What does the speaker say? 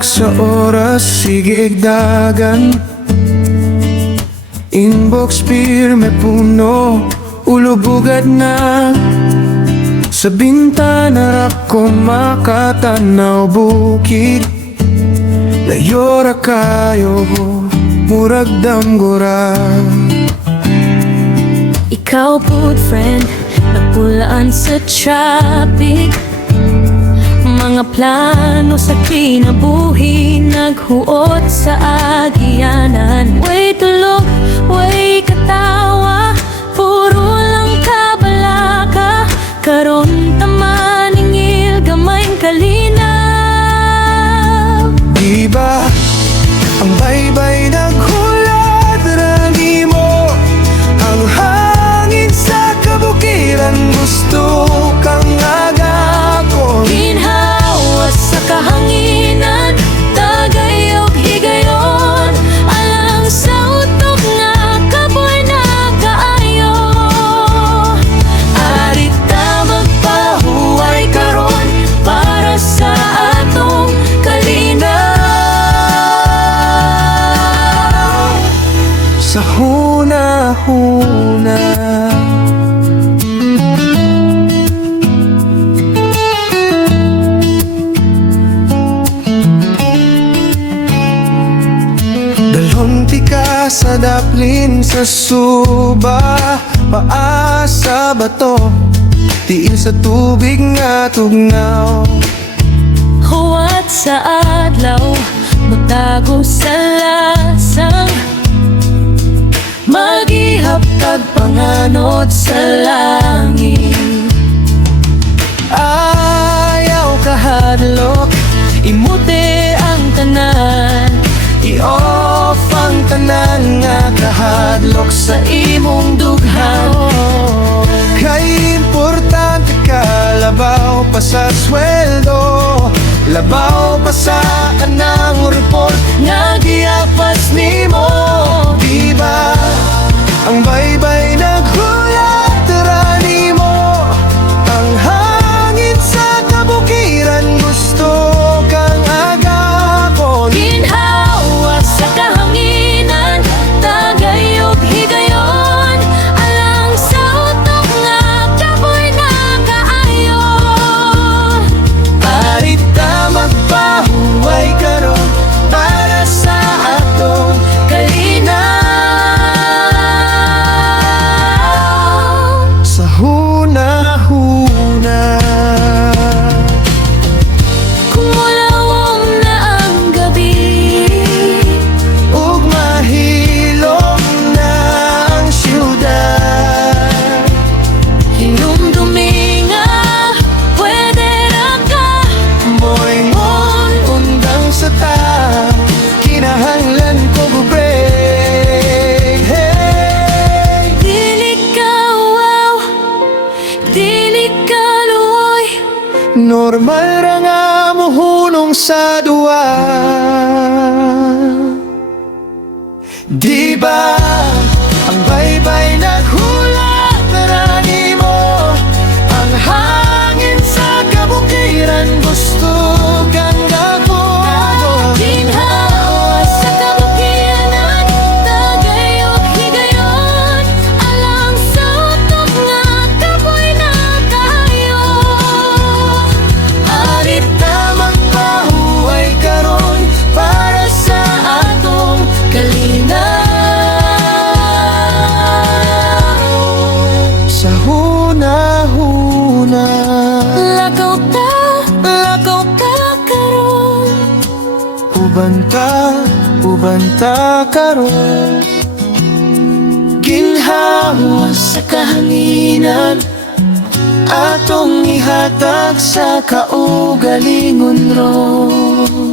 Hatag sa oras, sigigdagan. Inbox pirme puno, ulubugad na. Sa bintana ko makatanaw bukid. Layora kayo, murag damgura. Ikaw pud friend, napulaan sa traffic. Mga plano sa kinabuhi, naghuot sa agyanan. Way tulog, way katawa, puro lang kabalaka. Karon tamaningil, gamayng kalinaw. Diba, ang baybay naghulad rani mo. Ang hangin sa kabukiran, gusto kang agakon. Ginhawa sa kahanginan, tagayog higayon. Alang sa utok nga kaboy na kaayo. Arita magpahuway karon para sa atong kalinaw. Sa huna-huna, dalhong tika sa daplin sa suba, paasa bato, tiil sa tubig nga tugnaw. Huwat sa adlaw, mutago sa lasang. Maghihaptag panganod sa langit. Ayaw kahadlok, imuti ang tanan. I-off ang tanan nga kahadlok sa imong dughan. Kay importante ka, labaw pa sa sweldo, labaw pa sa kanang report nga giapas nimo. Diba, ang baybay naghulat rani mo. Ang hangin sa kabukiran, gusto kang agakon. Ginhawa sa kahanginan, tagayog higayon. Alang sa utok nga kaboy na kaayo. Arita magpahuway karon para sa atong kalinaw. Sa huna-huna, Kumulawom na ang gabi, ug mahilom na ang syudad. hinumdumi nga pwede ra ka. Moingon undang sa ta, kinahanglan ko break. Hey, Dili ka wow, dili ka luoy. normal ra nga muhunong sa duwa. Diba, ang baybay naghulat rani mo. Ang hangin sa kabukiran, gusto kang gagawin. Ginhawa sa kabukiran, tagayog higayon. Alang sa utok nga kaboy na kaayo. Arita magpahuway karon para sa atong kalinaw. Sa huna-huna, Lakaw ka karon. ubanta karon. Ginhawa sa kahanginan, atong ihatag sa kaugalingon ron.